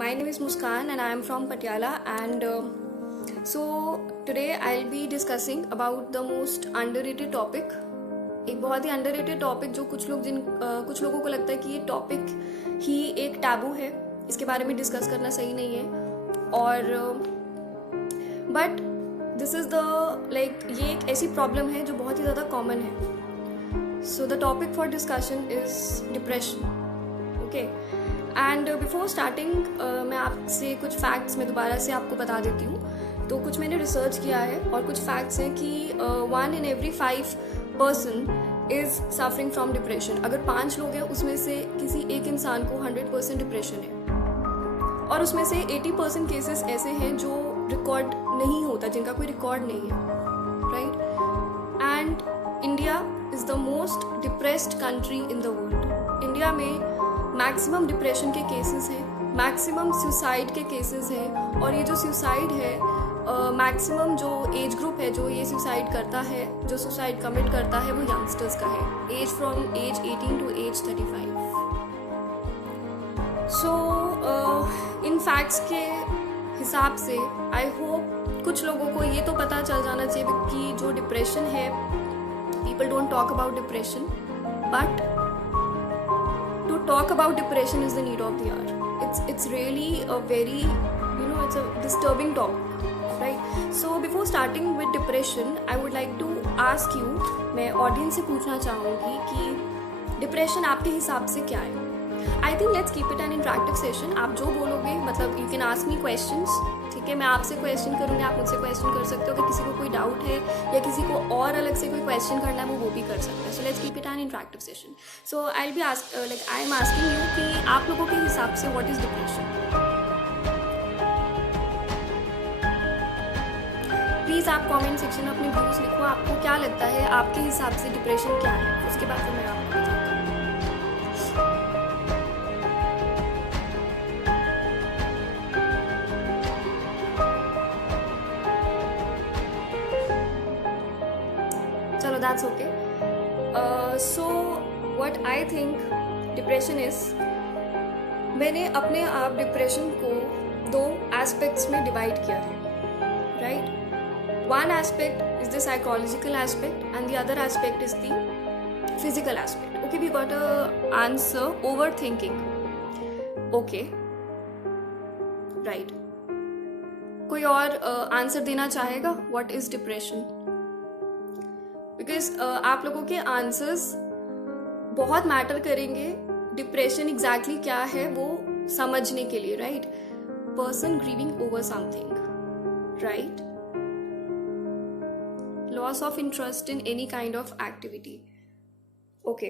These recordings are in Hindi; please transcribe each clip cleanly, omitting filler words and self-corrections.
My name is Muskan and I am from Patiala, and so today I'll be discussing about the most underrated topic. एक बहुत ही अंडररेटेड टॉपिक जो कुछ लोगों को लगता है कि ये टॉपिक ही एक टैबू है, इसके बारे में डिस्कस करना सही नहीं है, और बट दिस इज़ द ये एक ऐसी प्रॉब्लम है जो बहुत ही ज़्यादा कॉमन है. So the topic for discussion is depression. Okay, and before starting मैं आपसे कुछ फैक्ट्स मैं दोबारा से आपको बता देती हूँ. तो कुछ मैंने रिसर्च किया है और कुछ फैक्ट्स हैं कि 1 in every 5 person is suffering from depression. अगर 5 लोग हैं उसमें से किसी एक इंसान को 100% डिप्रेशन है, और उसमें से 80% केसेस ऐसे हैं जो रिकॉर्ड नहीं होता, जिनका कोई रिकॉर्ड नहीं है, right. And India is the most depressed country in the world. India में मैक्सिमम डिप्रेशन के केसेस हैं, मैक्सिमम सुसाइड के केसेस हैं, और ये जो सुसाइड है मैक्सिमम जो एज ग्रुप है जो ये सुसाइड करता है, जो सुसाइड कमिट करता है, वो यंगस्टर्स का है, age from age 18 to age 35. So in facts के हिसाब से आई होप कुछ लोगों को ये तो पता चल जाना चाहिए कि जो डिप्रेशन है, people don't talk about depression, but to talk about depression is the need of the hour. It's really a very, it's a disturbing topic, right? So before starting with depression, I would like to ask you, मैं ऑडियंस से पूछना चाहूँगी कि डिप्रेशन आपके हिसाब से क्या है. I think let's keep it an interactive session. आप जो बोलोगे, मतलब you can ask me questions, ठीक है. मैं आपसे क्वेश्चन करूँगी, आप मुझसे क्वेश्चन कर सकते हो. अगर किसी को कोई डाउट है या किसी को और अलग से कोई क्वेश्चन करना है, वो भी कर सकते हैं. So let's keep it an interactive session. So I will be I am asking you कि आप लोगों के हिसाब से व्हाट इज़ डिप्रेशन. प्लीज़ आप कमेंट सेक्शन में अपने व्यूज़ लिखो. आपको क्या लगता है, आपके हिसाब से डिप्रेशन क्या है, उसके बाद फिर मैं आपको बताऊँगी. चलो, that's okay. So what I think depression is, मैंने अपने आप डिप्रेशन को 2 एस्पेक्ट्स में डिवाइड किया है, right. One aspect is the psychological aspect and the other aspect is the physical aspect. Okay, we got a answer, overthinking. Okay, right. कोई और आंसर देना चाहेगा what is depression? Because आप लोगों के आंसर्स बहुत मैटर करेंगे डिप्रेशन एग्जैक्टली क्या है वो समझने के लिए, right. Person grieving over something, right. Loss of interest in any kind of activity. Okay,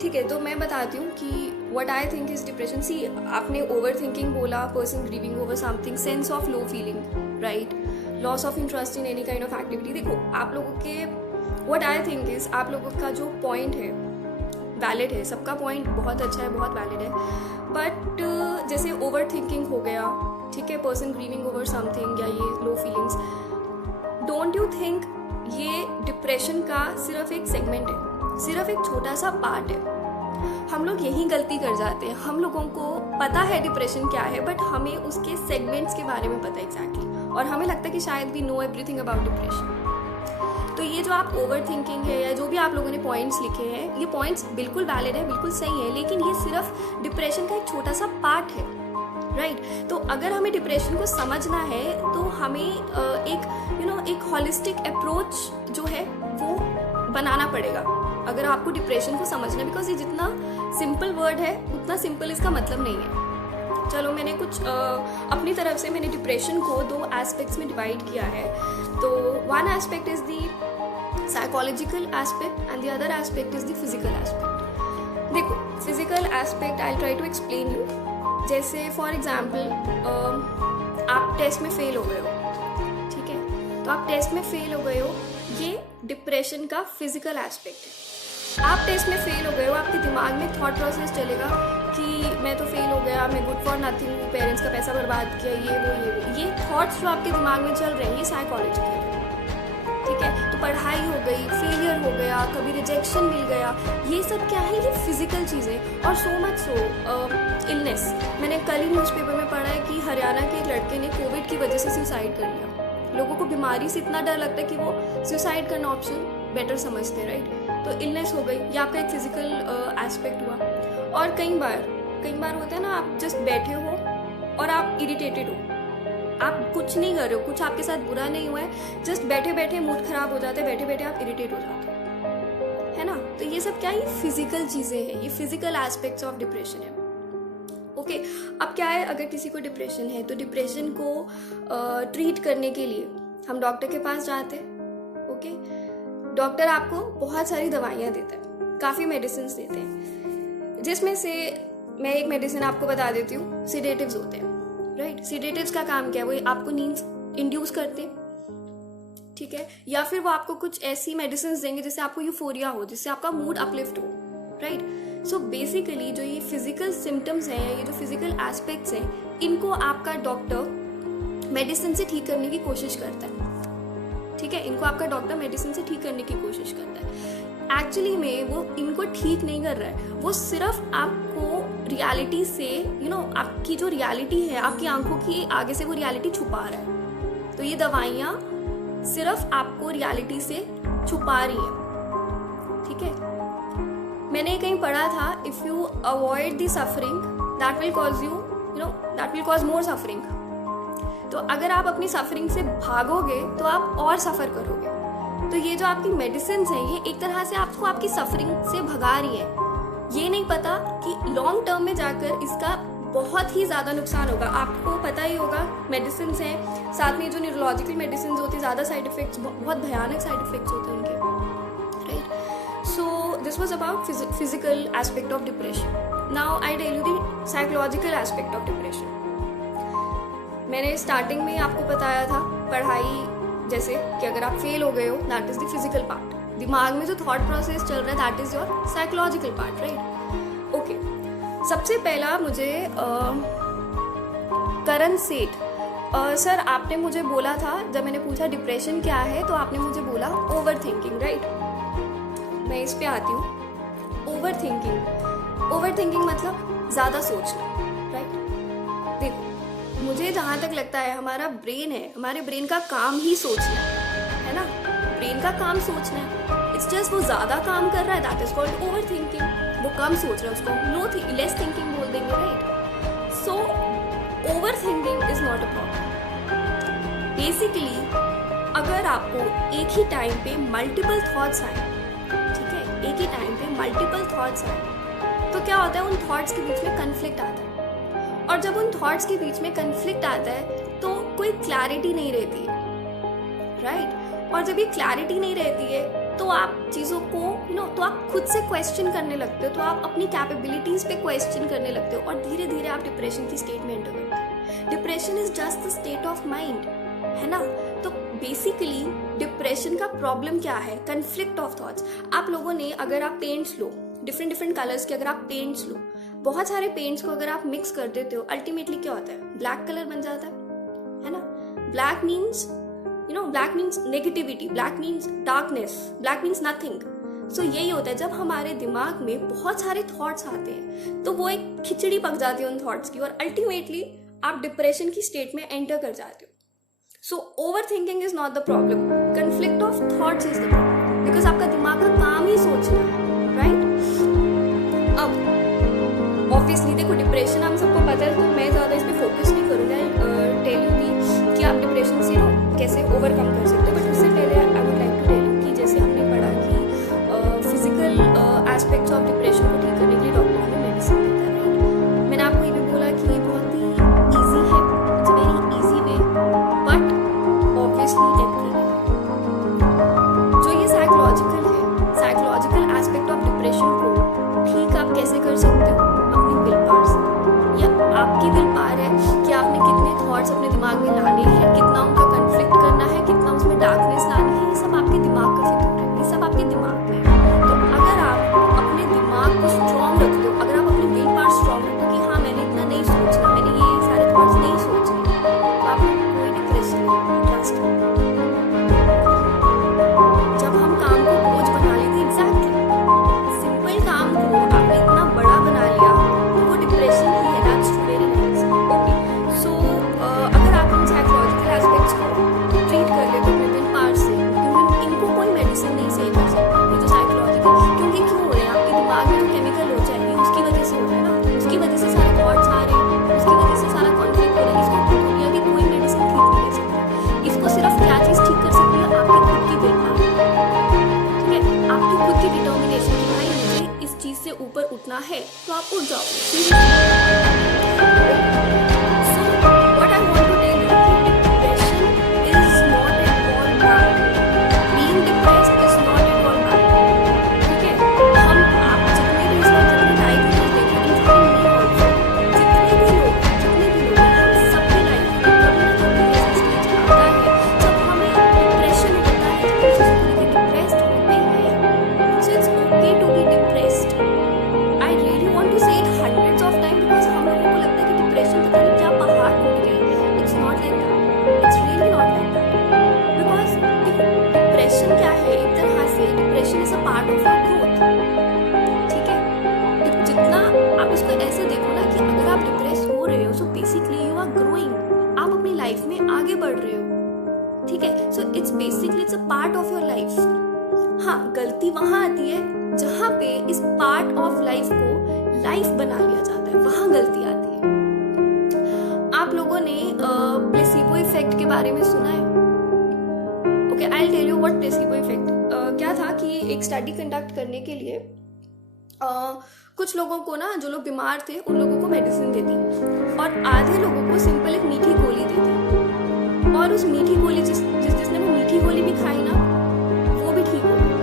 ठीक है. तो मैं बताती हूँ कि what I think is depression. See, आपने ओवर थिंकिंग बोला, person grieving over something, sense of low feeling, right, loss of interest in any kind of activity. देखो, आप लोगों के व्हाट आई थिंक इज, आप लोगों का जो पॉइंट है वैलिड है, सबका पॉइंट बहुत अच्छा है, बहुत वैलिड है. बट जैसे ओवर थिंकिंग हो गया, ठीक है, पर्सन ग्रीविंग ओवर समथिंग, या ये लो फीलिंग्स, डोंट यू थिंक ये डिप्रेशन का सिर्फ एक सेगमेंट है, सिर्फ एक छोटा सा पार्ट है. हम लोग यही गलती कर जाते हैं. हम लोगों को पता है डिप्रेशन क्या है, बट हमें उसके सेगमेंट्स के बारे में पता एग्जैक्टली, और हमें लगता है कि शायद we know everything about depression. तो ये जो आप ओवर थिंकिंग है, या जो भी आप लोगों ने पॉइंट्स लिखे हैं, ये पॉइंट्स बिल्कुल वैलिड है, बिल्कुल सही है, लेकिन ये सिर्फ डिप्रेशन का एक छोटा सा पार्ट है, राइट. तो अगर हमें डिप्रेशन को समझना है तो हमें एक हॉलिस्टिक अप्रोच जो है वो बनाना पड़ेगा अगर आपको डिप्रेशन को समझना. बिकॉज ये जितना सिंपल वर्ड है उतना सिंपल इसका मतलब नहीं है. चलो, मैंने कुछ अपनी तरफ से मैंने डिप्रेशन को 2 एस्पेक्ट्स में डिवाइड किया है. तो one aspect is the psychological aspect and the other aspect is the physical aspect. देखो, physical aspect I try to explain you. जैसे फॉर एग्जाम्पल, आप टेस्ट में फेल हो गए हो, ठीक है, तो आप टेस्ट में फेल हो गए हो, ये डिप्रेशन का फिजिकल एस्पेक्ट है. आप टेस्ट में फेल हो गए हो, आपके दिमाग में थॉट प्रोसेस चलेगा कि मैं तो फेल हो गया, मैं गुड फॉर नथिंग हूँ, पेरेंट्स का पैसा बर्बाद किया, ये वो. ये थॉट्स जो आपके दिमाग में चल रहे हैं, ये साइकोलॉजिकल है, ठीक है. तो पढ़ाई हो गई, फेलियर हो गया, कभी रिजेक्शन मिल गया, ये सब क्या है, ये फिजिकल चीज़ें। और सो मच सो इलनेस, मैंने कल ही न्यूज़पेपर में पढ़ा है कि हरियाणा के एक लड़के ने कोविड की वजह से सुसाइड कर लिया। लोगों को बीमारी से इतना डर लगता है कि वो सुसाइड करना ऑप्शन बेटर समझते हैं, राइट। तो इलनेस हो गई, ये आपका एक फिजिकल एस्पेक्ट हुआ। और कई बार होता है ना, आप जस्ट बैठे हो और आप इरिटेटेड हो, आप कुछ नहीं कर रहे हो, कुछ आपके साथ बुरा नहीं हुआ है, जस्ट बैठे बैठे मूड खराब हो जाता है, बैठे बैठे आप इरिटेट हो जाते हो, है ना। तो ये सब क्या है, ये फिजिकल चीज़ें हैं, ये फिजिकल एस्पेक्ट्स ऑफ डिप्रेशन है। ओके, अब क्या है, अगर किसी को डिप्रेशन है तो डिप्रेशन को ट्रीट करने के लिए हम डॉक्टर के पास जाते हैं। ओके, डॉक्टर आपको बहुत सारी दवाइयाँ देता है, काफ़ी मेडिसिन देते हैं, जिसमें से मैं एक मेडिसिन आपको बता देती हूँ, सिडेटिव्स होते हैं, राइट। सिडेटिव्स का काम क्या है, वो आपको नींद इंड्यूस करते हैं, ठीक है, या फिर वो आपको कुछ ऐसी मेडिसिन देंगे जिससे आपको यूफोरिया हो, जिससे आपका मूड अपलिफ्ट हो, राइट। सो बेसिकली जो ये फिजिकल सिम्टम्स हैं, ये जो फिजिकल एस्पेक्ट्स हैं, इनको आपका डॉक्टर मेडिसिन से ठीक करने की कोशिश करता है, ठीक है, इनको आपका डॉक्टर मेडिसिन से ठीक करने की कोशिश करता है। एक्चुअली में वो इनको ठीक नहीं कर रहा है, वो सिर्फ आपको रियलिटी से आपकी जो रियलिटी है, आपकी आंखों की आगे से वो रियलिटी छुपा रहा है। तो ये दवाइयाँ सिर्फ आपको रियलिटी से छुपा रही हैं, ठीक है। मैंने कहीं पढ़ा था, if you avoid the suffering that will cause that will cause more suffering. तो अगर आप अपनी सफरिंग से भागोगे तो आप और सफर करोगे। तो ये जो आपकी मेडिसिन हैं, ये एक तरह से आपको आपकी सफरिंग से भगा रही है। ये नहीं पता कि लॉन्ग टर्म में जाकर इसका बहुत ही ज़्यादा नुकसान होगा। आपको पता ही होगा, मेडिसिन हैं, साथ में जो न्यूरोलॉजिकल मेडिसिन होती है, ज़्यादा साइड इफेक्ट्स, बहुत भयानक साइड इफेक्ट्स होते हैं उनके, right. So this was about physical aspect of depression. Now I tell you the psychological aspect of depression. मैंने स्टार्टिंग में आपको बताया था, पढ़ाई जैसे कि अगर आप फेल हो गए हो, that is the physical part, दिमाग में जो थॉट प्रोसेस चल रहा है, that is your psychological part, right. Okay, सबसे पहला मुझे करण सेठ सर, आपने मुझे बोला था, जब मैंने पूछा डिप्रेशन क्या है, तो आपने मुझे बोला ओवर थिंकिंग, राइट। मैं इस पे आती हूँ। ओवर थिंकिंग मतलब ज़्यादा सोचना, राइट। देखो, मुझे जहाँ तक लगता है, हमारा ब्रेन है, हमारे ब्रेन का काम ही सोचना है ना, ब्रेन का काम सोचना है। इट्स जस्ट वो ज़्यादा काम कर रहा है, that is called over thinking. वो कम सोच रहा है, उसको लेस थिंकिंग बोल देंगे, right. So over thinking is not a problem. Basically अगर आपको एक ही टाइम पे मल्टीपल थॉट्स आए, ठीक है, एक ही टाइम पे मल्टीपल थॉट्स आए, तो क्या होता है, उन थॉट्स के बीच में कन्फ्लिक्ट आता है। और जब उन थॉट्स के बीच में कन्फ्लिक्ट आता है तो कोई क्लैरिटी नहीं रहती है, राइट। और जब ये क्लैरिटी नहीं रहती है तो आप चीज़ों को तो आप खुद से क्वेश्चन करने लगते हो, तो आप अपनी कैपेबिलिटीज़ पे क्वेश्चन करने लगते हो, और धीरे धीरे आप डिप्रेशन की स्टेट में एंटर करते हो। Depression is just the state of mind, है ना। तो बेसिकली डिप्रेशन का प्रॉब्लम क्या है, कन्फ्लिक्ट ऑफ थॉट्स। आप लोगों ने, अगर आप पेंट्स लो, डिफरेंट कलर्स के अगर आप पेंट्स लो, बहुत सारे पेंट्स को अगर आप मिक्स कर देते हो, अल्टीमेटली क्या होता है, ब्लैक कलर बन जाता है ना। Black means negativity, black means darkness, black means nothing. So यही होता है, जब हमारे दिमाग में बहुत सारे थॉट्स आते हैं तो वो एक खिचड़ी पक जाती है उन थॉट्स की, और अल्टीमेटली आप डिप्रेशन की स्टेट में एंटर कर जाते हो। So over thinking is not the problem, conflict of thoughts is the problem, because आपका दिमाग का काम ही सोचना है, राइट। अब ऑब्वियसली देखो, डिप्रेशन हम सबको पता है, तो मैं ज़्यादा इस पर फोकस नहीं करूँगा, टेल यू कि आप डिप्रेशन से कैसे ओवरकम कर सकते हो। बट उससे पहले I would like to tell you कि जैसे हमने पढ़ा कि फिजिकल एस्पेक्ट्स ऑफ डिप्रेशन को ठीक करने के लिए डॉक्टर हमें मेडिसिन देता है। मैंने आपको ये भी बोला कि ये बहुत ही ईजी है, it's a very easy way, but obviously temporary. जो ये साइकोलॉजिकल एस्पेक्ट ऑफ डिप्रेशन को ठीक आप कैसे कर सकते हो, अपनी विल पावर से। या आपकी विल पावर है कि आपने कितने थॉट्स अपने दिमाग में लाने हैं, कितना उनका कन्फ्लिक्ट करना है, कितना उसमें ऊपर उठना है तो आप उठ जाओ. So what I want to tell you, depression is not at all bad. Being depressed is not at all bad. ठीक है, हम आप जितने भी इस वक्त जितने लाइफ वीडियोस देख रहे हैं, इंक्लूडिंग मी ऑल्सो, जितने भी लोग हम सबकी लाइफ में कभी ना कभी ऐसा स्टेज आता है जब हमें डिप्रेशन होता है, जब हम चीज़ों को लेकर डिप्रेस्ड होते हैं. So it's okay to be depressed. I really want to say it hundreds of times because हम लोगों को लगता है कि डिप्रेशन पता नहीं क्या पहाड़ टूट गए. It's not like that. It's really not like that. Because depression क्या है, एक तरह से depression is a part of your growth. ठीक है, जितना आप इसको ऐसे देखो ना कि अगर आप डिप्रेस हो रहे हो, so basically you are growing. आप अपनी लाइफ में आगे बढ़ रहे हो. ठीक है, so it's basically it's a part of your life. हाँ, गलती वहां आती है जहां पे इस पार्ट ऑफ लाइफ को लाइफ बना लिया जाता है, वहां गलती आती है. आप लोगों ने प्लेसिबो इफेक्ट के बारे में सुना है? Okay, I will tell you what placebo effect. क्या था कि एक स्टडी कंडक्ट करने के लिए कुछ लोगों को ना, जो लोग बीमार थे उन लोगों को मेडिसिन दे दी और आधे लोगों को सिंपल एक मीठी गोली दे दी. और उस मीठी गोली जिसने वो मीठी गोली भी खाई ना, वो भी ठीक हो गई.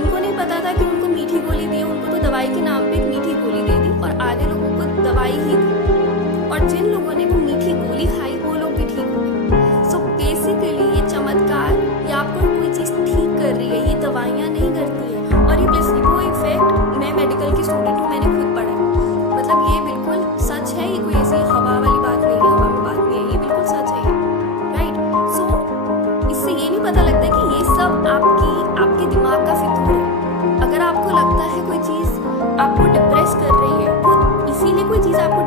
उनको नहीं पता था कि उनको मीठी गोली दी, उनको तो दवाई के नाम पे एक मीठी गोली दे दी और आधे लोगों को दवाई ही दी. और जिन लोगों ने वो मीठी गोली खाई वो लोग भी ठीक हो गए. सो बेसिकली ये चमत्कार, ये आपको कोई चीज़ ठीक कर रही है, ये दवाइयाँ नहीं करती है. और ये प्लेसिबो इफेक्ट, मैं मेडिकल की स्टूडेंट हूँ, मैंने खुद पढ़ा है. मतलब ये बिल्कुल सच है, ये कोई ऐसी हवा वाली बात नहीं है, हवा में बात नहीं है, ये बिल्कुल सच है. राइट, सो इससे ये नहीं पता लगता कि ये सब आपके दिमाग का फितूर है. अगर आपको लगता है कोई चीज़ आपको डिप्रेस कर रही है, वो इसीलिए कोई चीज़ आपको